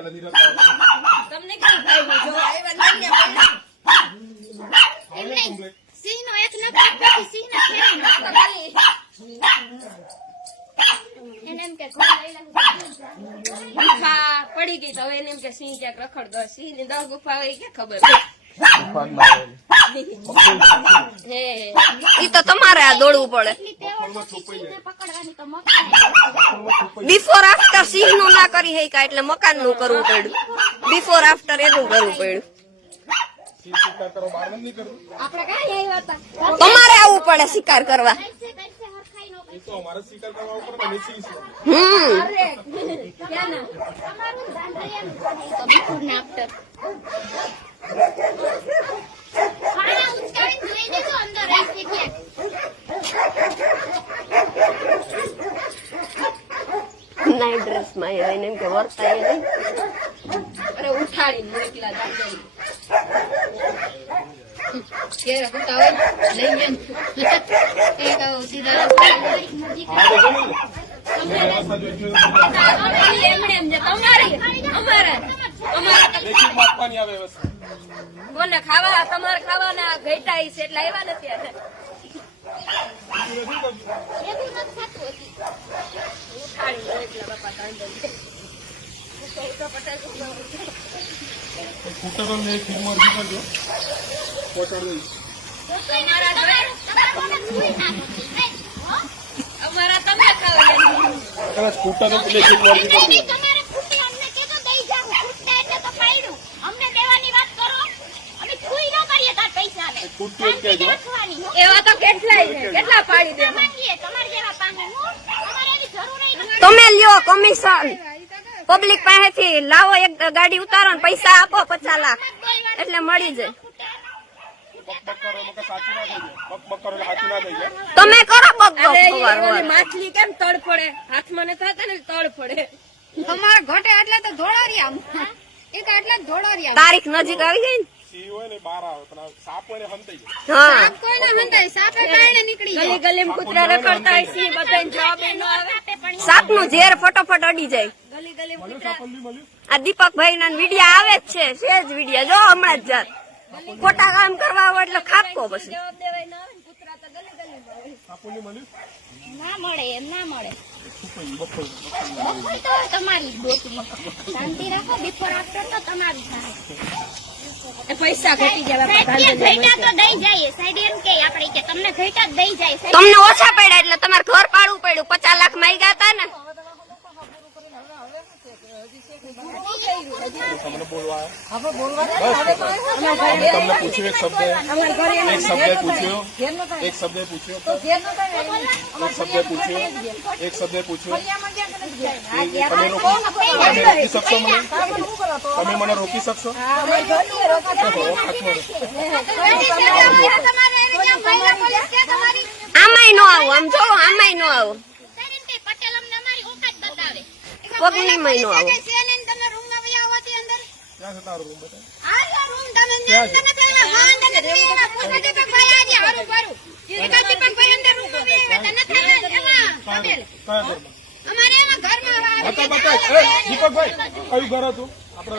તમને કઈ ભાઈ જો આવ્યા ને એમને સિંહ નો એક નખ પછી સિંહ ને ફેરી એને એમ કે ગુફા પડી ગઈ તો હવે એને એમ કે સિંહ ક્યાંક રખડ દો સિંહ ની 10 ગુફા હોય કે ખબર ઈ તો તમારે આ દોડવું પડે બિફોર આફ્ટર સિંહ નું ના કરી શક્યા એટલે મકાન નું કરવું પડ્યું બિફોર આફ્ટર એનું કરવું પડ્યું તમારે આવવું પડે શિકાર કરવા નાઇટ ડ્રેસ માં એને એમ કે વર્તાય નહીં અરે ઉઠાડી મોકલા દાદા કેરા કુતા હોય લઈ ગયા એક સીધા કોને ખાવા તમારે ખાવાના ઘેટા છે એટલે આવ્યા નથી અમારા તમે ખાવા સ્કૂટર એવા તો કેટલા પાડી દે તમે લ્યો કમિશન પબ્લિક પાસેથી લાવો એક ગાડી ઉતારો ને પૈસા આપો 50 લાખ એટલે મળી જાય તમે કરો માછલી કેમ તડ પડે હાથમાં ને થતા ને તડ પડે તમારા ઘટે એટલે તો ધોળારિયા એક એટલે ધોળારિયા તારીખ નજીક આવી ગઈ સાપ નું ઝેર ફટોફટ અડી જાય આ દીપકભાઈ ના વિડિયા આવે જ છે સેજ વિડિયા જો હમણાં જ જાત ખોટા કામ કરવા આવો એટલે ખાપકો પછી ના મળે એમ ના મળે તમારી શાંતિ રાખો બિફોર આફ્ટર તો તમારી પૈસા ઘટી જાય તો દઈ જાય સાઈડ એમ કે આપણે કે તમને ઘટા દઈ જાય તમને ઓછા પડ્યા એટલે તમારે ઘર પાડવું પડ્યું 50 લાખ માં ગયા હતા ને તમને પૂછ્યું એક શબ્દ પૂછ્યો તમે મને રોકી શકશો આમાંય નો આવું આમ જો આમાંય નો આવું પગની માં નો આવું દીપકભાઈ કયું ઘર હતું આપડે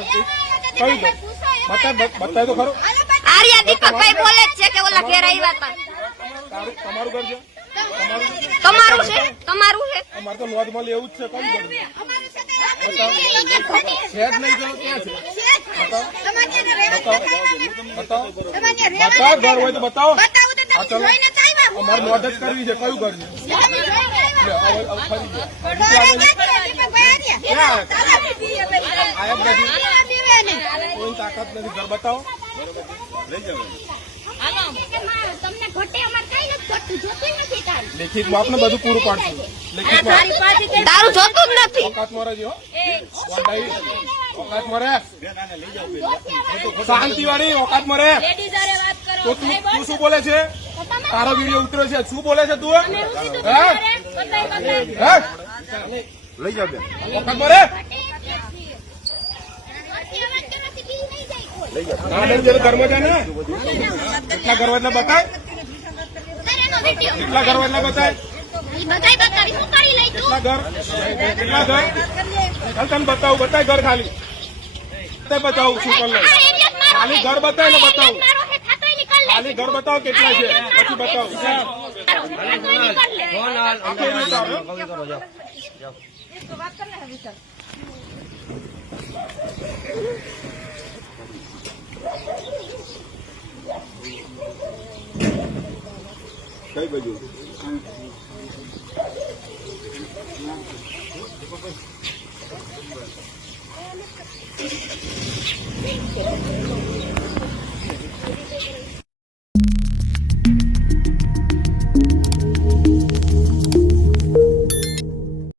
કયું ઘર બતાય તો ખરો આર્યા દીપકભાઈ બોલે જ છે કે ઓલા ઘેર આવ્યા હતા તમારું ઘર છે તમારું છે અમારે તો લોજ માં એવું જ છે કયું ઘર છે જ નહીં જાઓ ક્યાં છે બતાવો ઘર હોય તો બતાવો અમારે લોજ જ કરવી છે કયું ઘર કોઈ તાકાત નથી ઘર બતાવો લેખિત આપને બધું પૂરું પાડશું તારું જોતું જ નથી ઓકાત મરે શાંતિ વાળી ઓકાત મરે તો તું શું બોલે છે તારો વિડીયો ઉતર્યો છે શું બોલે છે તું લઈ જાવ ઓકાત મરે ઘરમાં જા ને કેટલા ઘર એટલે બતાય કેટલા ઘર એટલે બતાય કેટલા ઘર ચાલ તને બતાવું બતાય ઘર ખાલી અત્યારે બતાવું શું કર લે આ એરિયા મારો ખાલી છે. ઘર બતાવ ને આ બતાવ. એરિયા મારો છે, ખાતોય નીકળ લે. ખાલી ઘર બતાવો કેટલા છે પછી બતાવો ખાતોય નીકળ લે. આખો રીત આવે. કઈ બાજુ